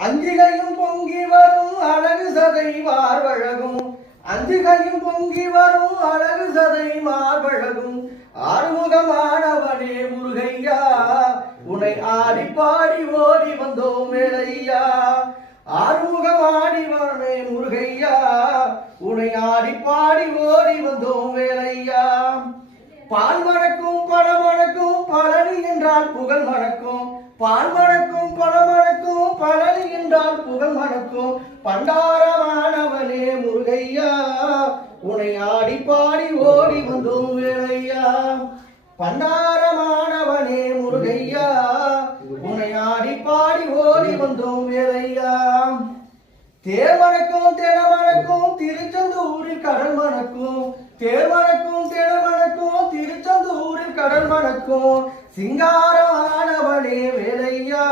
அஞ்சிகையும் பொங்கி வரும் அழகு சதை மார்பழகும் அஞ்சிகையும் பொங்கி வரும் அழகு சதை மார்பழகும் ஆறுமுகமானவனே முருகையா உன்னை ஆடி பாடி ஓடி வந்தோம் மேலையா ஆறுமுகமாடிவனே முருகையா உன்னை ஆடி பாடி ஓடி வந்தோம் வேலையா பால் மணக்கும் பழம் மணக்கும் பழனி என்றால் புகழ் மணக்கும் பால் மணக்கும் பழம் மணக்கும் பழனி என்றால் புகழ் மணக்கும் பண்டாரமானவனே முருகையா உன்னை ஆடி பாடி ஓடி வந்தோம் வேலையா பண்டாரமானவனே முருகையா உன்னை ஆடி பாடி ஓடி வந்தோம் வேலையா தேர்மணக்கும் தினமணக்கும் திருச்செந்தூரில் கடல் மணக்கும் தேர்மணக்கும் தினமணக்கும் திருச்செந்தூரில் கடல் மணக்கும் சிங்காரமானவனே வேலையா